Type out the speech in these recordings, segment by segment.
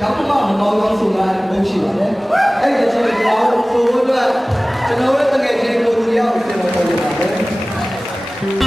နောက်တစ်ခါမကောင်းကောင်းဆိုတာဘုံရှိပါတယ်အဲ့ဒီချင်းကျွန်တော်ဆိုတော့ကျွန်တော်ရဲ့တကယ်ချင်းကိုသူရောက်ပြန်လို့ပြောနေတာပဲ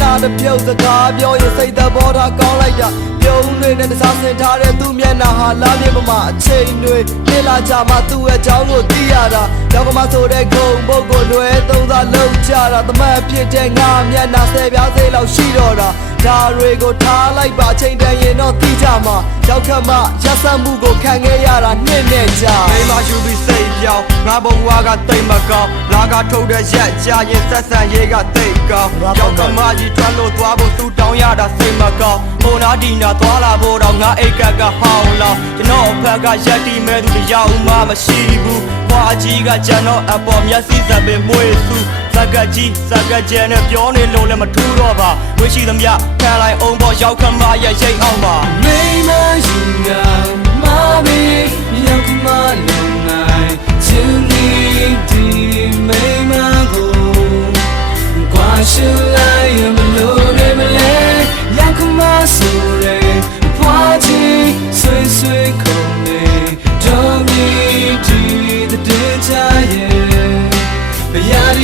နာတပြုတ်စကားပြောရင်စိတ်သဘောထားကောင်းလိုက်တာပြုံးတွေနဲ့တစားဆင်ထားတဲ့သူ့မျက်နှာဟာလားမြေပေါ်မှာအချိန်တွေနေ့လာကြမှာသူ့ရဲ့အကြောင်းကိုသိရတာရောက်ကမှဆိုတဲ့ဂုံပုတ်ကိုလွယ်သုံးစားလုံးကြတာသမတ်ဖြစ်တဲ့ငါမျက်နှာဆယ်ပြားစိတ်လောက်ရှိတော့တာဒါတွေကိုထားလိုက်ပါချိန်တန်ရင်တော့သိကြမှာရောက်ခတ်မှရက်ဆက်မှုကိုခံခဲ့ရတာနှစ်နဲ့ကြာမိမယူပြီးစိတ်ပြောင်းငါဘဝကတိတ်မကောင်းလာကထုတ်တဲ့ရက်ကြာရင်ဆက်ဆံရေးကတိတ်ကောင်းရောက်ခတ်မှကြီးတွန်းလို့သွားဖို့သူ့တောင်းရတာစိတ်မကောင်းဟိုနာဒီနာသွားလာဖို့တော့ငါအိတ်ကဟောင်းလောင်းကျွန်တော်ဘက်ကရက်တီမဲ့သူတယောက်မှမရှိဘူးဘွားကြီးကကျွန်တော်အပေါ်မျက်စိစပ်ပင်မွေးစုစကကြီးစကကျဲနဲ့ပြောနေလို့လည်းမထူးတော့ပါဝိရှိသမျှခံလိုက်အောင်ပေါ်ရောက်ခမရဲ့ရိတ်အောင်ပါမိမယူနာမမီရောက်ခမလုံနိုင်ချူနေဒီမိမကိုကွာရှူလိုက်ရမလို့ရမလဲရောက်ခမဆိုရဲဘွားကြီးဆွေဆွေခုံနေတော့မြည်ဒီတဲ့ချာရဲ့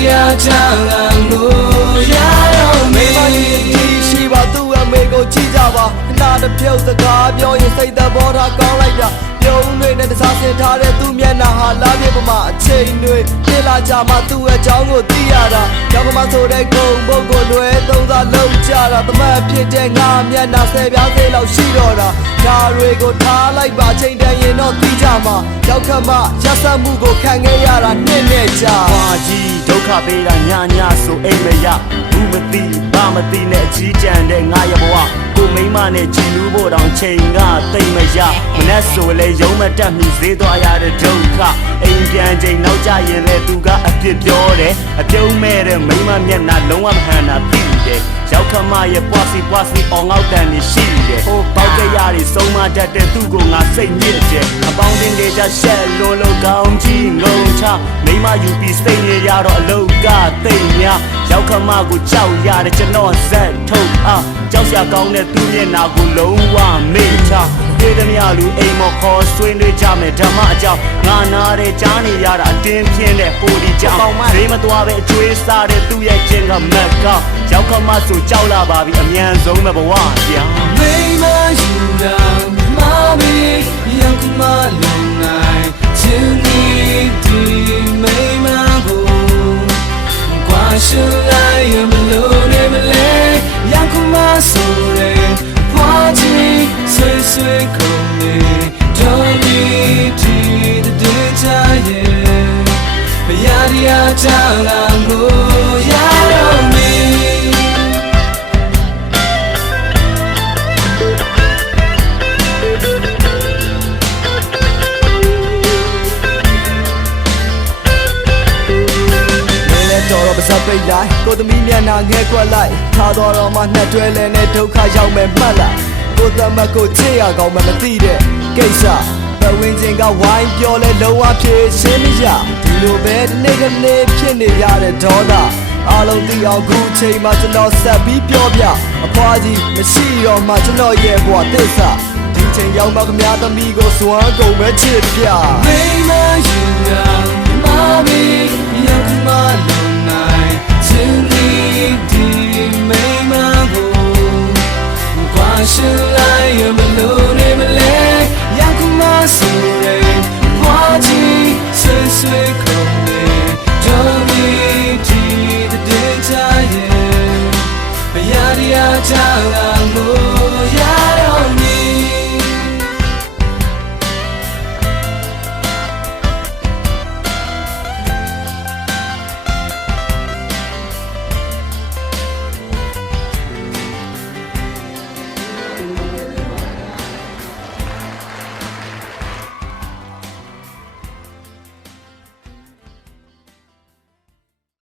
ရာချမ်းလာလို့ရတော့မေမကြီးရှိပါသူ့အမေကိုကြည့်ကြပါခဏတစ်ပြုတ်စကားပြောရင်စိတ်သဘောထားကောင်းလိုက်တာပြုံးတွေနဲ့တစားဆင်ထားတဲ့သူ့မျက်နှာဟာလားမြေပေါ်မှာအချိန်တွေနေ့လာကြမှာသူ့ရဲ့အကြောင်းကိုသိရတာရောက်ကမှဆိုတဲ့ဂုံပုတ်ကိုလွယ်သုံးစားလုံးကြတာသမတ်ဖြစ်တဲ့ငါမျက်နှာဆယ်ပြားစိတ်လောက်ရှိတော့တာဒါတွေကိုထားလိုက်ပါချိန်တန်ရင်တော့သိကြမှာရောက်ခတ်မှရက်ဆက်မှုကိုခံခဲ့ရတာနှစ်နဲ့ကြာပါကြီးဒုက္ခပေးတာညာညာဆိုအိမ်မရဘူးမသိဘာမသိနဲ့အကြီးကျန်တဲ့ငါရဲ့ဘဝကိုမိမနဲ့ကြည်လူဖို့တောင်ချိန်ကသိမ့်မရမနဲ့ဆိုလေရုံးမတက်မီဈေးသွားရတဲ့ဒုက္ခအိမ်ပြန်ချိန်နောက်ကြရင်လေသူကအပြစ်ပြောတယ်အပြုံးမဲ့တဲ့မိမမျက်နှာလုံးဝမဟန်တာသိတယ်ရောက်ခမရဲ့ပွားစီအောင်ငေါက်တန်နေရှိတယ်ဟိုပေါက်ကရတွေဆုံးမတတ်တဲ့သူ့ကိုငါစိတ်ညစ်တယ်အပေါင်းတင်တွေကြရှက်လုံးလုံးကောင်းကြီးငုံချမိမယူပြီးစိတ်ရတော့အလုတ်ကသိမ့်များရောက်ခမကိုကြောက်ရတယ်ကျွန်တော်ဇက်ထုတ်အားကြောက်စရာကောင်းတဲ့သူ့မျက်နှာကိုလုံးဝမေ့ချပြေးသမျှလူအိမ်မော်ခေါ်ဆွေးနွေးကြမယ်ဓမ္မအကြောင်းငါနာတဲ့ကြားနေရတာအတင်းပြင်းတဲ့ဟိုဒီကြောင့်ဈေးမသွားပဲအကျွေးစားတဲ့သူ့ရဲ့ခြင်းကမက်ကောက်ရောက်ခမဆိုကြောက်လာပါပြီအမြန်ဆုံးပဲဘဝပြောင်းမိမယူတာမမီရောက်ခမလုံနိုင်ချူနေဒီမိမကိုကွာရှူလိုက်ရမလို့နေမလဲရောက်ခမဆိုရဲဘွားကြီးဆွေဆွေခုံနေတော့ဒီတဲ့ချာရဲ့မရရချာလာလို့ရတော့မင်းတော်ပါစပိတ်လိုက်ကိုသမီးမျက်နှာငဲကွက်လိုက်ထားတော်မှနှစ်တွဲလဲနဲ့ဒုက္ခရောက်မယ်မှတ်လိုက်ကိုသမက်ကိုချစ်ရကောင်းမှမသိတဲ့ကိစ္စပဝင်းချင်းကဝိုင်းပြောလဲလုံးဝဖြေရှင်းမရဒီလိုပဲဒီနေ့ဖြစ်နေရတဲ့ဒေါသအားလုံးသိအောင်ခုချိန်မှာကျွန်တော်ဆက်ပြီးပြောပြအဖွားကြီးမရှိတော့မှကျွန်တော်ရဲ့ဘဝသစ္စာဒီချိန်ရောက်မှခမည်းသမီးကိုစွမ်းကုန်ပဲချစ်ပြမိမယူတာမမီရောက်မှလုံးနိုင်ချူနေဒီမိမကိုကွာရှူ